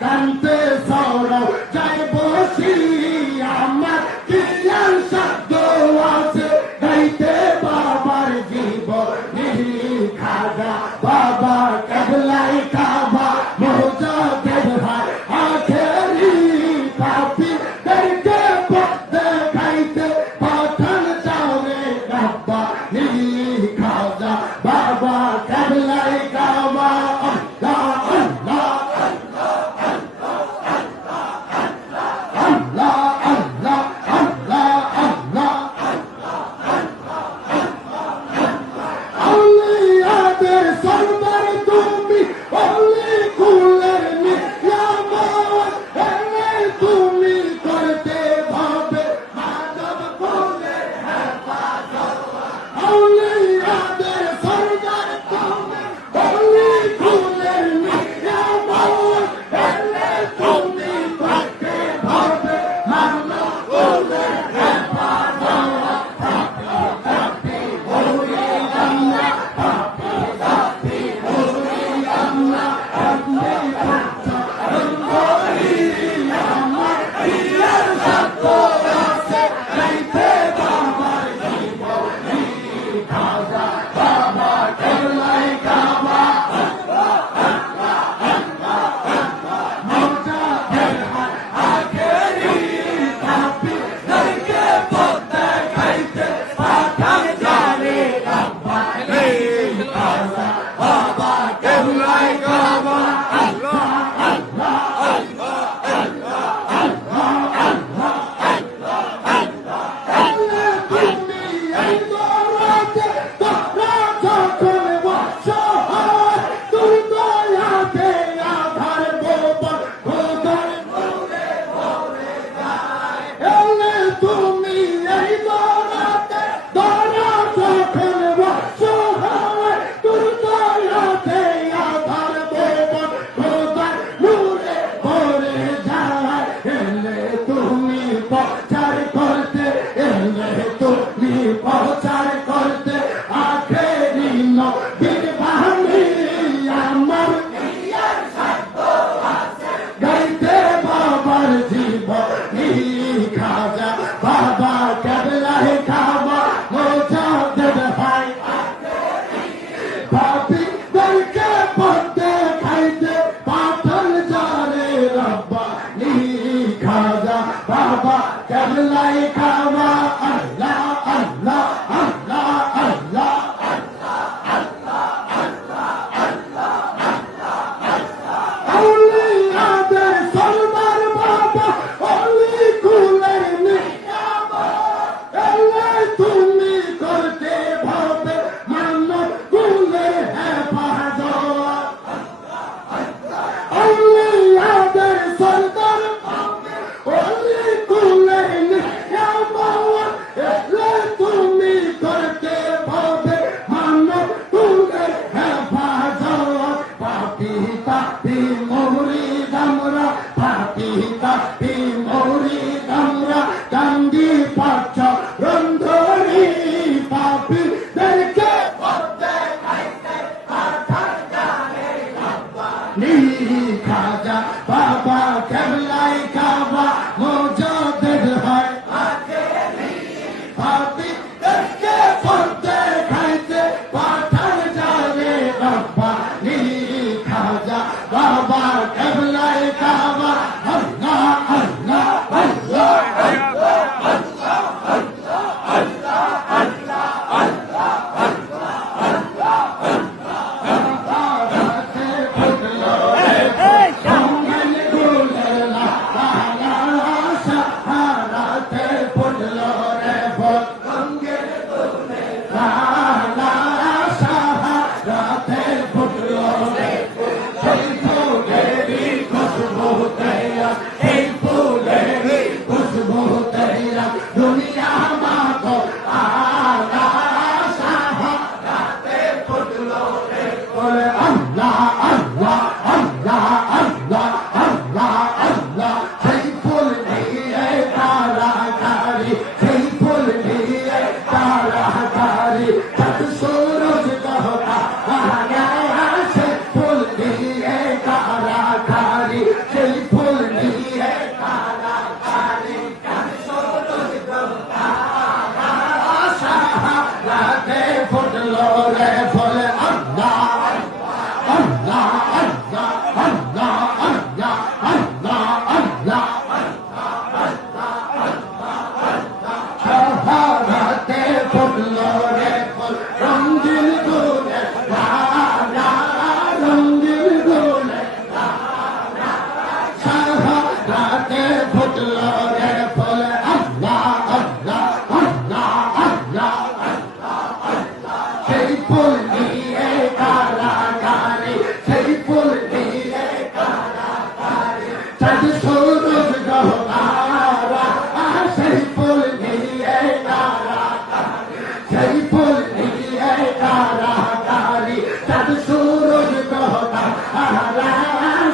কান্তে সরো যাই বসি আমার কি আর শব্দ আছে গাইতে বাবার জীবনী খাজা বাবা কেবলাই কাবা মুজাদ্দিদ ভাই আখেরি পাপি করকে পথে খাইতে পাঠান যাবে বাবা নি খাজা বাবা কেবলাই কাবা আল্লাহ আল্লাহ আল্লাহ আল্লাহ আল্লাহ আউলিয়াদের সরদার তুমি অলি কুলের নিয়ামত এনে তুমি করতে ভাবে মানব কুলের হেফাজত আউলিয়াদের সরদার তুমি অলি কুলের নিয়ামত এনে তুমি করতে ভাবে মানব কুলের হেফাজত পাপি হরি আল্লাহ পাপি হরি আল্লাহ আপনি আমার প্রিয়ার সত্য আছে গাইতে বাবার জীবনী খাজা বাবা কেবলাই কাবা মুজাদ্দিদ ভাই আখেরি পাপি করকে পথে খাইতে পাঠান যাবে বাবা নি খাজা বাবা কেবলাই কাবা আল্লাহ আল্লাহ আল্লাহ আল্লাহ আল্লাহ আল্লাহ তুমি এই দরাতে তোরা যখন বসহায় তুমি দয়াতে আধার গোপন খোদার নূরে ভরে যায় আল্লাহ তুমি এই দরাতে তোরা যখন বসহায় তুমি দয়াতে আধার গোপন খোদার নূরে ভরে যায় এলে তুমি প্রচার করতে এলে তুমি প্রচার করতে আখেরি নবীর বাণী আমার প্রিয়ার শব্দ আছে গাইতে বাবার জীবনী খাজা বাবা কেবলাই কাবা মুজাদ্দিদ ভাই পাপি করকে পথে খাইতে পাঠান যারে রব্বানি খাজা বাবা কেবলাই কাবা আল্লাহ আল্লাহ আল্লাহ আল্লাহ আউলিয়াদের সরদার বাবা অলি কুলের নিয়ামত এলে তুমি করতে ভাবে মানব কুলের হেফাজত আউলিয়াদের সরদার বাবা অলি কুলের নিয়ামত এলে তুমি করতে ভাবে মানব কুলের হেফাজত পাপি তাপি মৌরি দামরা পাপি তাপি মৌরি দামরা কান্দি পাচ্ছ রন্ধরি পাপি দেখে পথে খাইতে পাঠান যাবে বাবা নি খাজা বাবা কেবলাই কাবা মুজাদ্দিদ ভাই পাপি দেখে পথে খাইতে পাঠান যাবে বাবা নি খাজা বাবা কেবলাই কাবা আল্লাহ আল্লাহ আল্লাহ সেই ফুল নিয়ে কারাকারি শাহাদাতে ফুটলো রে ফুল আল্লাহ আল্লাহ আল্লাহ আল্লাহ আল্লাহ আল্লাহ আল্লাহ শাহাদাতে ফুটলো রে ফুল রঙিন গুলে রঙিন গুলে শাহাদাতে ফুটলো রে ফুল আল্লাহ আল্লাহ আল্লাহ আল্লাহ সেই ফুল নিয়ে কারাকারি সেই ফুল নিয়ে কারাকারি চাঁদ সূরজ গ্রহ তারা সেই ফুল নিয়ে কারাকারি সেই ফুল নিয়ে কারাকারি চাঁদ সূরজ গ্রহ তারা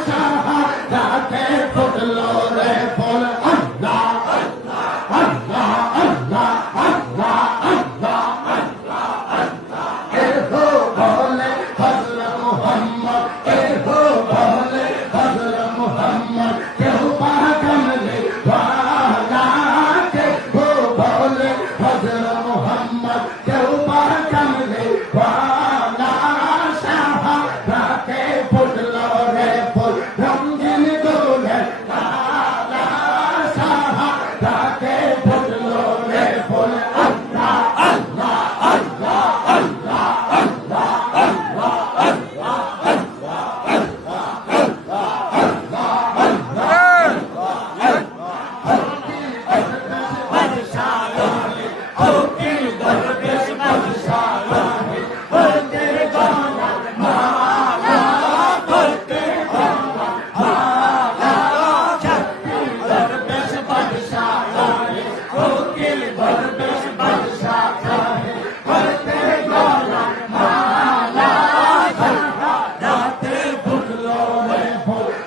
শাহাদাতে ফুটলো রে ফুল আল্লাহ আল্লাহ আল্লাহ আল্লাহ আল্লাহ এহো বলে হযরত মুহাম্মদ এহো বলে হযরত মুহাম্মদ কেউ পাকামলে ওয়ালা কেউ বলে হযরত মুহাম্মদ কেউ পাকামলে ওয়ালা শাহাদাতে ফুটলো রে ফুল রঙিন গুলে লালা শাহাদাতে ফুটলো রে ফুল আল্লাহ আল্লাহ আল্লাহ আল্লাহ আল্লাহ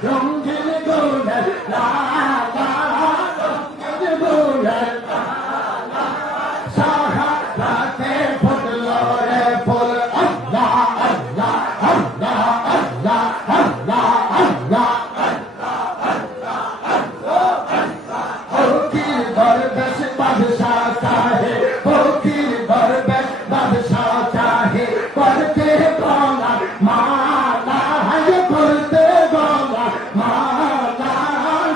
রঙিন গুলে লালা রঙিন গুলে শাহাদাতে ফুটলো রে ফুল আল্লাহ আল্লাহ আল্লাহ আল্লাহ আল্লাহ আল্লাহ ফকির দরবেশ বাদশাহ চাহে ফকির দরবেশ বাদশাহ চাহে করতে গলা মালা হায় করতে গলা মালা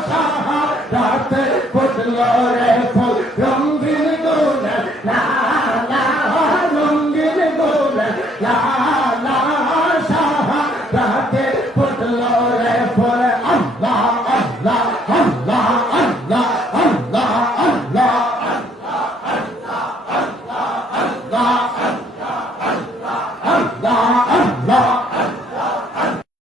শাহাদাতে ফুটলো রে ফুল রঙিন গুলে লালা রঙিন গুলে লালা শাহাদাতে ফুটলো রে ফুল আল্লাহ আল্লাহ